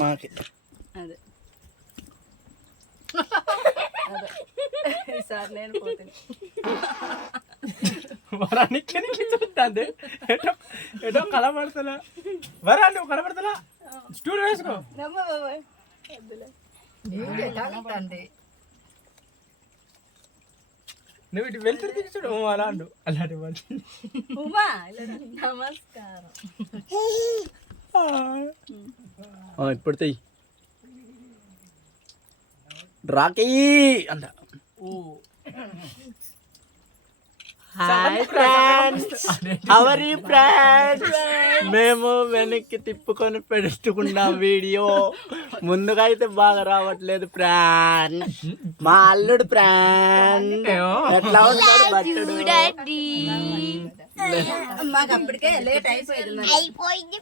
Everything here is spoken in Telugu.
మాకి ఈసారి నేను పోతాను. వరానికి చూస్తుంది ఏదో కలబడతలా వరా నువ్వు కనబడతలా స్టూల్ వేసుకో నువ్వు ఇటు వెళ్తే చూడు అలా అండు అలాంటి వాళ్ళు ఉమా నమస్కారం. ఇప్పుడు తెయ్యి రాకీ అంట. Hi friends, how are you friends? మేము వెనక్కి తిప్పుకొని పెట్టుకున్నాం వీడియో. ముందుగా అయితే బాగా రావట్లేదు ఫ్రెండ్స్. మా అల్లుడు ఫ్రెండ్ ఎట్లా ఉంటాడు బట్టడు. మాకు అప్పటికే లేట్ అయిపోయింది.